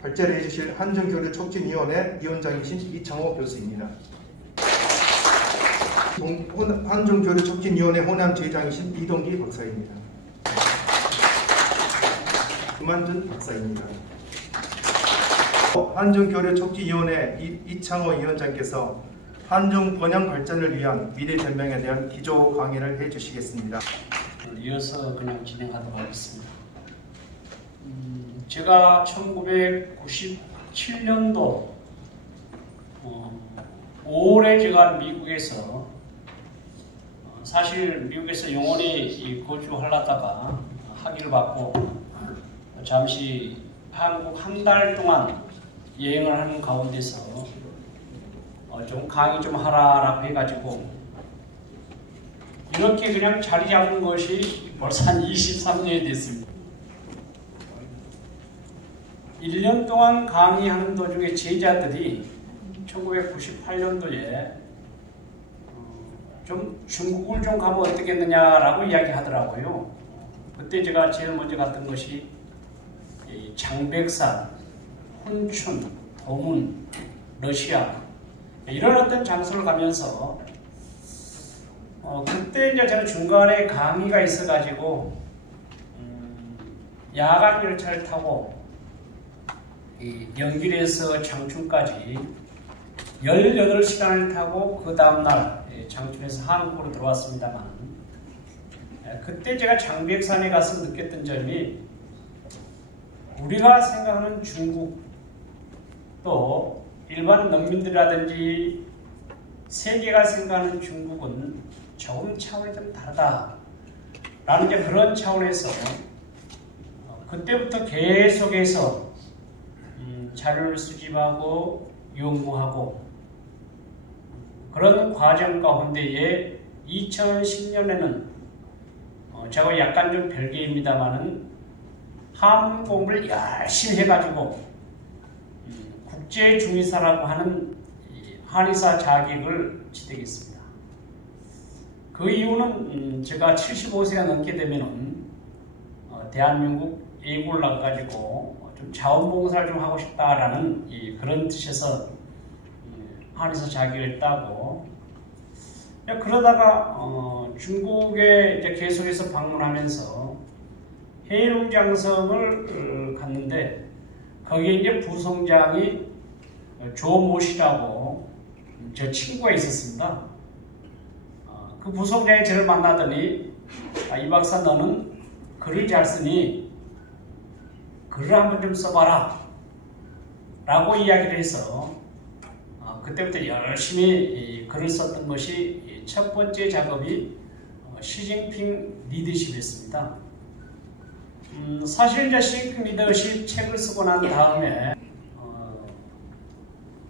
발제를 해주실 한중교류촉진위원회 위원장이신 이창호 교수입니다. 한중교류촉진위원회 호남지회장이신 이동기 박사입니다. 김한준 박사입니다. 한중교류촉진위원회 이창호 위원장께서 한중 번영 발전을 위한 미래 전망에 대한 기조 강의를 해주시겠습니다. 이어서 그냥 진행하도록 하겠습니다. 제가 1997년도 5월에 제가 미국에서 사실 미국에서 영원히 거주하려다가 학위를 받고 잠시 한국 한 달 동안 여행을 하는 가운데서 좀 강의 좀 하라라고 해가지고 이렇게 그냥 자리 잡은 것이 벌써 한 23년이 됐습니다. 1년 동안 강의하는 도중에 제자들이 1998년도에 좀 중국을 좀 가면 어떻겠느냐라고 이야기하더라고요. 그때 제가 제일 먼저 갔던 것이 장백산, 훈춘, 도문, 러시아 이런 어떤 장소를 가면서 그때 이제 저는 중간에 강의가 있어가지고 야간 열차를 타고 연길에서 장춘까지 18시간을 타고 그 다음날 장춘에서 한국으로 들어왔습니다만 그때 제가 장백산에 가서 느꼈던 점이 우리가 생각하는 중국 또 일반 농민들이라든지 세계가 생각하는 중국은 조금 차원이 좀 다르다라는 이제 그런 차원에서 그때부터 계속해서 자료를 수집하고 연구하고 그런 과정 가운데에 2010년에는 제가 약간 좀 별개입니다만은 한문 공부를 열심히 해가지고 국제중의사라고 하는 한의사 자격을 취득했습니다. 그 이유는 제가 75세가 넘게 되면은 대한민국 예고를 나가가지고 좀 자원봉사를 좀 하고 싶다라는 그런 뜻에서 한의사 자격을 따고 그러다가 중국에 이제 계속해서 방문하면서 해룡장성을 갔는데 거기에 이제 부성장이 조모씨라고 저 친구가 있었습니다. 그 부성장이 저를 만나더니 이 박사 너는 글을 잘 쓰니 글을 한번 좀 써봐라 라고 이야기를 해서 그때부터 열심히 글을 썼던 것이 첫 번째 작업이 시진핑 리더십이었습니다. 사실 이제 시진핑 리더십 책을 쓰고 난 다음에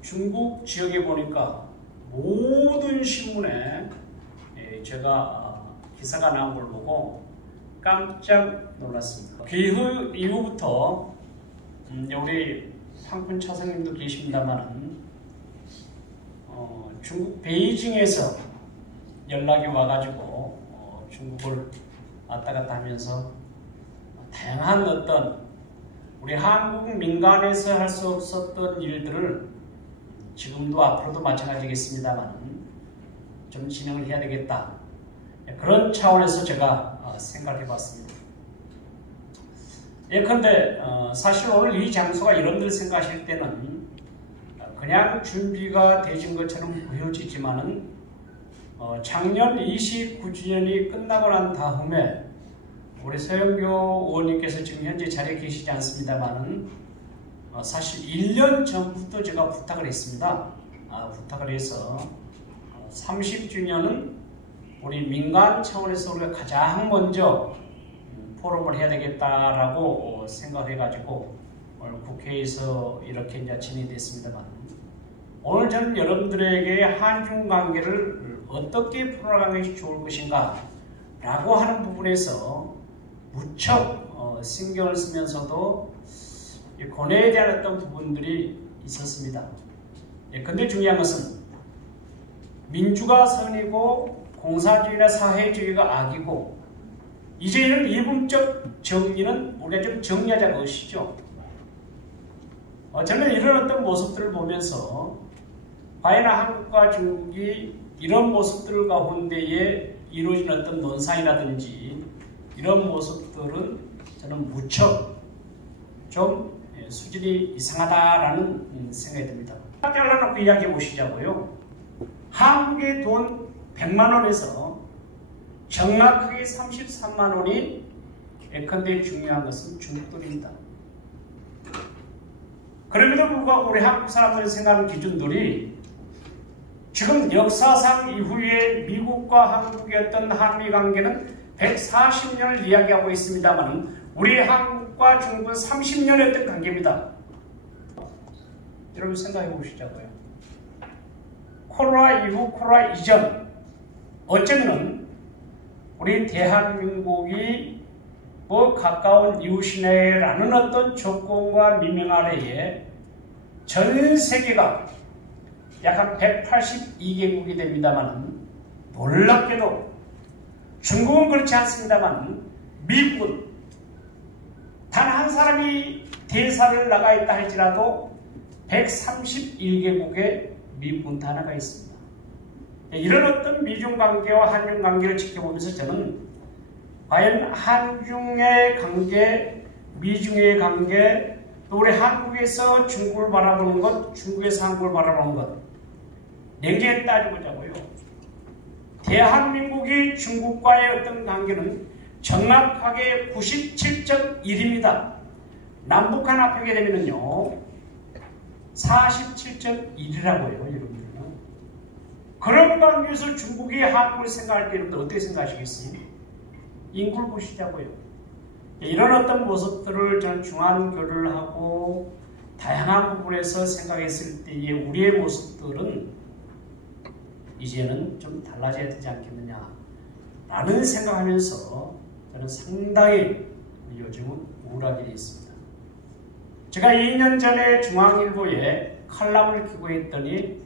중국 지역에 보니까 모든 신문에 제가 기사가 나온 걸 보고 깜짝 놀랐습니다. 그 이후부터 우리 황군 차장님도 계십니다만 중국 베이징에서 연락이 와가지고 중국을 왔다 갔다 하면서 다양한 어떤 우리 한국 민간에서 할 수 없었던 일들을 지금도 앞으로도 마찬가지겠습니다만 좀 진행을 해야 되겠다. 그런 차원에서 제가 생각해 봤습니다. 예컨대 사실 오늘 이 장소가 여러분들 생각하실 때는 그냥 준비가 되신 것처럼 보여지지만은 작년 29주년이 끝나고 난 다음에 우리 서영교 의원님께서 지금 현재 자리에 계시지 않습니다만은 사실 1년 전부터 제가 부탁을 했습니다. 부탁을 해서 30주년은 우리 민간 차원에서 우리가 가장 먼저 포럼을 해야 되겠다라고 생각해가지고 오늘 국회에서 이렇게 이제 진행됐습니다만 오늘 저는 여러분들에게 한중 관계를 어떻게 풀어나가는 것이 좋을 것인가 라고 하는 부분에서 무척 신경을 쓰면서도 고뇌에 대한 어떤 부분들이 있었습니다. 근데 중요한 것은 민주가 선이고 공산주의나 사회주의가 악이고 이제 이런 이분적 정리는 우리가 좀 정리하자는 것이죠. 저는 이런 어떤 모습들을 보면서 과연 한국과 중국이 이런 모습들 가운데에 이루어진 어떤 논상이라든지 이런 모습들은 저는 무척 좀 수준이 이상하다라는 생각이 듭니다. 잘라놓고 이야기해 보시자고요. 한국의 돈 100만 원에서 정확하게 33만 원이 예컨대 중요한 것은 중국 돈입니다. 그럼에도 불구하고 우리 한국 사람들이 생각하는 기준들이 지금 역사상 이후에 미국과 한국의 어떤 한미 관계는 140년을 이야기하고 있습니다만 우리 한국과 중국은 30년의 어떤 관계입니다. 여러분 생각해 보시자고요. 코로나 이후 코로나 이전 어쩌면은 우리 대한민국이 가까운 이웃이네라는 어떤 조건과 미명 아래에 전 세계가 약 한 182개국이 됩니다만 놀랍게도 중국은 그렇지 않습니다만 미국은 단 한 사람이 대사를 나가 있다 할지라도 131개국의 미군 단어가 있습니다. 이런 어떤 미중 관계와 한중 관계를 지켜보면서 저는 과연 한중의 관계, 미중의 관계, 또 우리 한국에서 중국을 바라보는 것, 중국에서 한국을 바라보는 것 냉정히 따져보자고요. 대한민국이 중국과의 어떤 관계는 정확하게 97.1입니다. 남북한 합하게 되면요 47.1이라고요, 여러분들요. 그런 관계에서 중국이 한국을 생각할 때 여러분들 어떻게 생각하시겠어요? 인구를 보시자고요. 이런 어떤 모습들을 저는 중한교류를 하고 다양한 부분에서 생각했을 때의 우리의 모습들은 이제는 좀 달라져야 되지 않겠느냐 라는 생각하면서 저는 상당히 요즘은 우울하게 되어 있습니다. 제가 2년 전에 중앙일보에 칼럼을 기고 했더니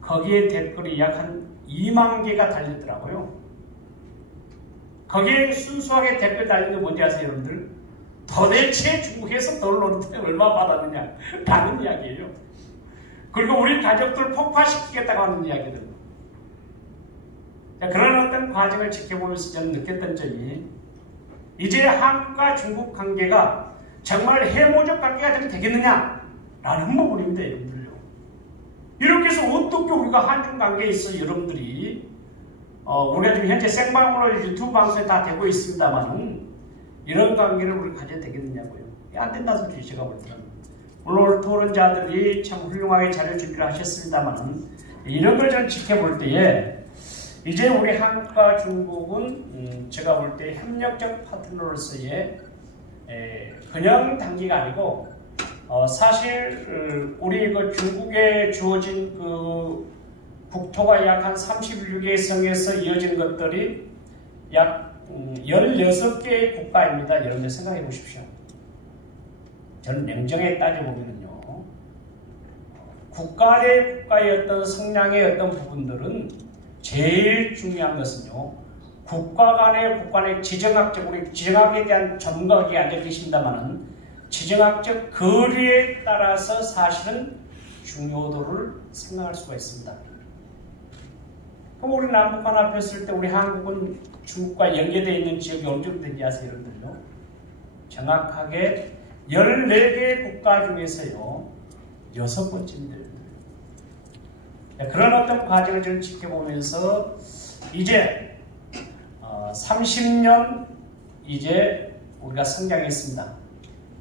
거기에 댓글이 약 한 2만 개가 달렸더라고요. 거기에 순수하게 댓글 달린 게 뭔지 아세요, 여러분들? 도대체 중국에서 돈을 얼마 받았느냐 라는 이야기예요. 그리고 우리 가족들 폭파시키겠다고 하는 이야기들. 그런 어떤 과정을 지켜보면서 저는 느꼈던 점이 이제 한국과 중국 관계가 정말 해모적 관계가 좀 되겠느냐 라는 부분입니다, 여러분들요. 이렇게 해서 어떻게 우리가 한중 관계에 있어 여러분들이 우리가 지금 현재 생방으로 유튜브 방송에 다 되고 있습니다만 이런 관계를 우리가 가져야 되겠느냐고요. 안 된다는 소리 제가 볼 때는. 물론 오늘 토론자들이 참 훌륭하게 자료 준비를 하셨습니다만 이런 걸 좀 지켜볼 때에 이제 우리 한국과 중국은 제가 볼 때 협력적 파트너로서의 그냥 단계가 아니고 사실 우리 그 중국에 주어진 그 국토가 약 한 36개 성에서 이어진 것들이 약 16개의 국가입니다. 여러분들 생각해 보십시오. 저는 냉정하게 따져보면요. 국가 대 국가의 어떤 성향의 어떤 부분들은 제일 중요한 것은요. 국가 간의 지정학적, 우리 지정학에 대한 전문가가 앉아 계신다마는 지정학적 거리에 따라서 사실은 중요도를 생각할 수가 있습니다. 그럼 우리 남북한 합했을 때 우리 한국은 중국과 연계되어 있는 지역이 어느 정도 되는지 아세요, 여러분들요? 정확하게 14개의 국가 중에서요 6번째입니다. 그런 어떤 과정을 좀 지켜보면서 이제 30년 이제 우리가 성장했습니다.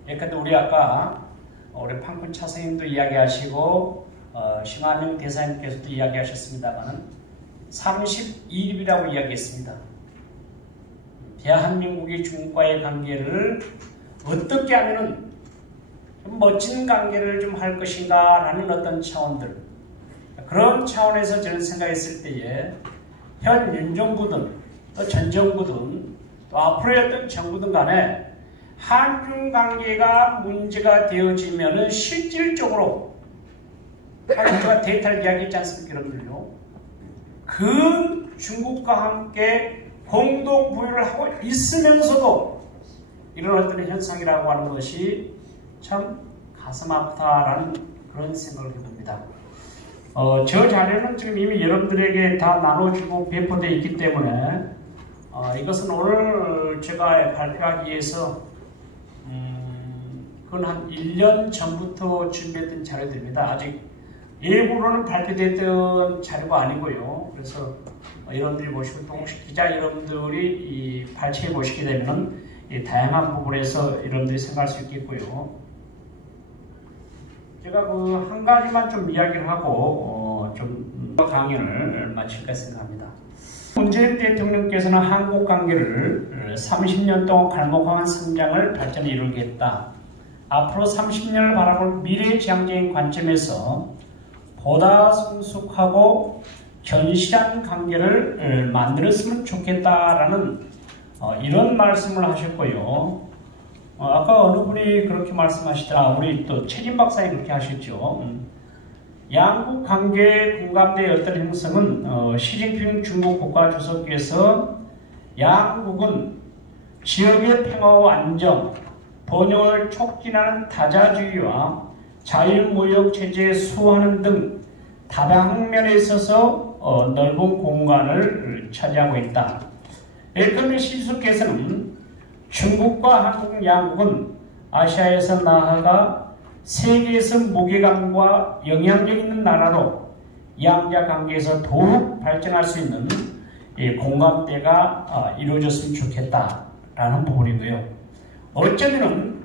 예컨대 우리 아까 우리 판쿤 차선님도 이야기하시고 심한영 대사님께서도 이야기하셨습니다만 32일이라고 이야기했습니다. 대한민국이 중국과의 관계를 어떻게 하면 좀 멋진 관계를 좀 할 것인가 라는 어떤 차원들, 그런 차원에서 저는 생각했을 때에 현 윤정부든 또 전 정부든 또 앞으로의 어떤 정부든 간에 한중 관계가 문제가 되어지면은 실질적으로 한국과 데이터를 이야기했지 않습니까, 여러분들요? 그 중국과 함께 공동 부유를 하고 있으면서도 이런 어떤 현상이라고 하는 것이 참 가슴 아프다라는 그런 생각을 해봅니다. 저 자료는 지금 이미 여러분들에게 다 나눠주고 배포되어 있기 때문에 이것은 오늘 제가 발표하기 위해서 그건 한 1년 전부터 준비했던 자료들입니다. 아직 일부러는 발표됐던 자료가 아니고요. 그래서 여러분들이 보시고 또 혹시 기자 여러분들이 발췌해 보시게 되면 다양한 부분에서 여러분들이 생각할 수 있겠고요. 제가 그 한 가지만 좀 이야기를 하고 좀 강연을 마칠까 생각합니다. 문재인 대통령께서는 한국 관계를 30년 동안 갈목한 성장을 발전에 이루겠다. 앞으로 30년을 바라볼 미래지향적인 관점에서 보다 성숙하고 견실한 관계를 만들었으면 좋겠다라는 이런 말씀을 하셨고요. 아까 어느 분이 그렇게 말씀하시더라. 우리 또 최진 박사님 그렇게 하셨죠. 양국 관계의 공감대의 어떤 형성은 시진핑 중국 국가주석께서 양국은 지역의 평화와 안정, 번영을 촉진하는 다자주의와 자유무역 체제에 수호하는 등 다방면에 있어서 넓은 공간을 차지하고 있다. 그런데 시주석께서는 중국과 한국 양국은 아시아에서 나아가 세계에서 무게감과 영향력 있는 나라로 양자 관계에서 더욱 발전할 수 있는 공감대가 이루어졌으면 좋겠다라는 부분이고요. 어쩌면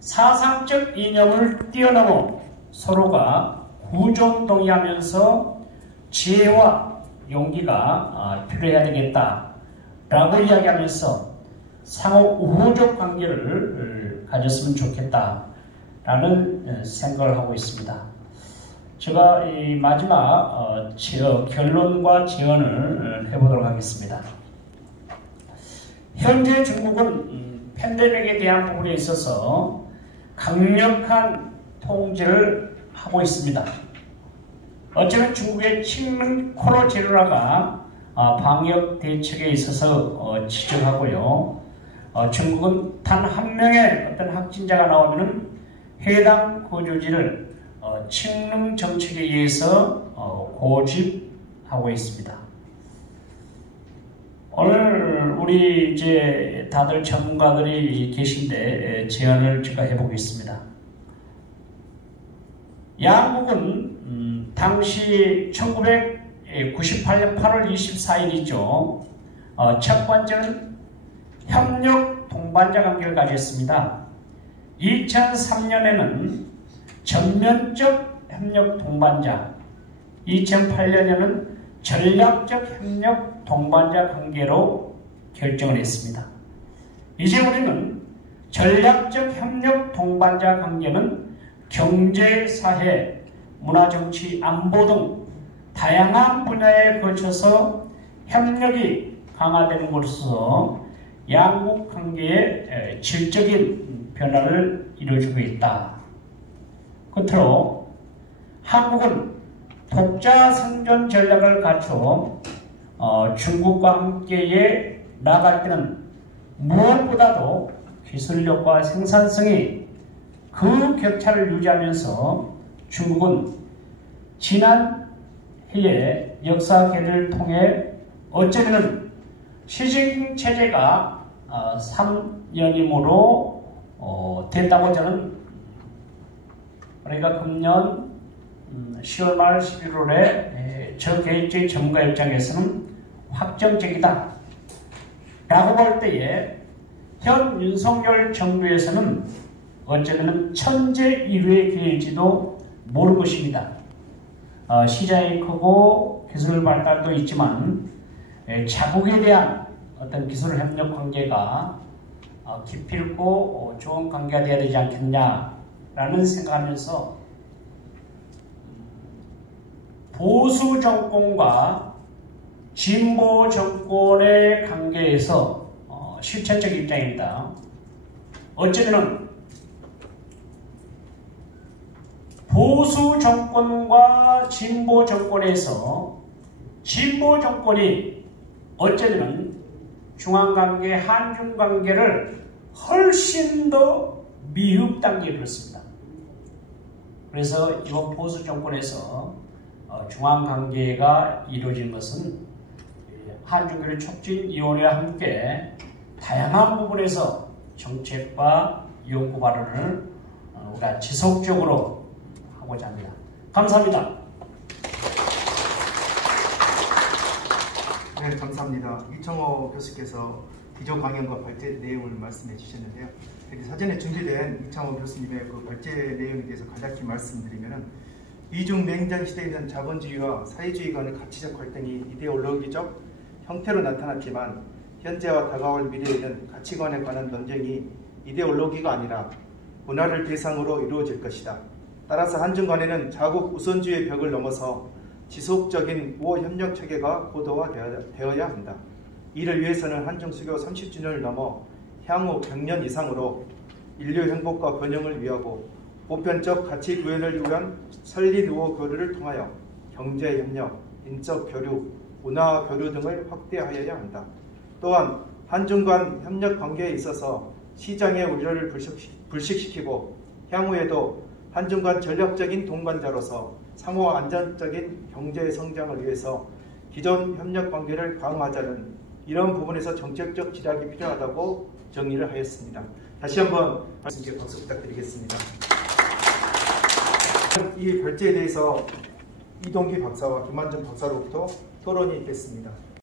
사상적 이념을 뛰어넘어 서로가 구존동의하면서 지혜와 용기가 필요해야 되겠다라고 이야기하면서 상호 우호적 관계를 가졌으면 좋겠다라는 생각을 하고 있습니다. 제가 이 마지막 결론과 제언을 해보도록 하겠습니다. 현재 중국은 팬데믹에 대한 부분에 있어서 강력한 통제를 하고 있습니다. 어쩌면 중국의 칭릉 코로 제로라가 방역 대책에 있어서 지적하고요. 중국은 단 한 명의 어떤 확진자가 나오면 해당 거주지를 칭릉 정책에 의해서 고집하고 있습니다. 오늘 우리 이제 다들 전문가들이 계신데 제안을 제가 해보겠습니다. 양국은 당시 1998년 8월 24일이죠. 첫 번째는 협력 동반자 관계를 가졌습니다. 2003년에는 전면적 협력 동반자, 2008년에는 전략적 협력 동반자 관계로 결정을 했습니다. 이제 우리는 전략적 협력 동반자 관계는 경제, 사회, 문화, 정치, 안보 등 다양한 분야에 걸쳐서 협력이 강화되는 것으로서 양국 관계에 질적인 변화를 이루어주고 있다. 끝으로 한국은 독자 생존 전략을 갖춰 중국과 함께 나아갈 때는 무엇보다도 기술력과 생산성이 그 격차를 유지하면서 중국은 지난 해의 역사 계를 통해 어쩌면 시진핑 체제가 3년임으로 됐다고 저는 그러니까 금년 10월 말 11월에 저 개인적인 전문가 입장에서는 확정적이다 라고 볼 때에 현 윤석열 정부에서는 어쩌면 천재 일류의 기회일지도 모를 것입니다. 시장이 크고 기술 발달도 있지만 자국에 대한 어떤 기술 협력 관계가 깊이 있고 좋은 관계가 되어야 되지 않겠냐라는 생각하면서 보수 정권과 진보 정권의 관계에서 실천적 입장입니다. 어쩌면 보수 정권과 진보 정권에서 진보 정권이 어쩌면 중앙관계, 한중관계를 훨씬 더 미흡 단계에 이르렀습니다. 그래서 이번 보수 정권에서 중앙 관계가 이루어진 것은 한중교류 촉진위원회와 함께 다양한 부분에서 정책과 연구 발언을 우리가 지속적으로 하고자 합니다. 감사합니다. 네, 감사합니다. 이청호 교수께서 기조 강연과 발제 내용을 말씀해 주셨는데요. 여기 사전에 준비된 이청호 교수님의 그 발제 내용에 대해서 간략히 말씀드리면은 미중 냉전 시대에는 자본주의와 사회주의 간의 가치적 갈등이 이데올로기적 형태로 나타났지만 현재와 다가올 미래에는 가치관에 관한 논쟁이 이데올로기가 아니라 문화를 대상으로 이루어질 것이다. 따라서 한중 간에는 자국 우선주의 벽을 넘어서 지속적인 우호 협력 체계가 고도화되어야 한다. 이를 위해서는 한중 수교 30주년을 넘어 향후 100년 이상으로 인류 행복과 번영을 위하고 보편적 가치 구현을 위한 설립 우호 교류를 통하여 경제 협력, 인적 교류, 문화 교류 등을 확대하여야 한다. 또한 한중 간 협력 관계에 있어서 시장의 우려를 불식시키고 향후에도 한중 간 전략적인 동반자로서 상호 안정적인 경제 성장을 위해서 기존 협력 관계를 강화하자는 이런 부분에서 정책적 지략이 필요하다고 정리를 하였습니다. 다시 한번 말씀께 박수 부탁드리겠습니다. 이 발제에 대해서 이동기 박사와 김한정 박사로부터 토론이 있겠습니다.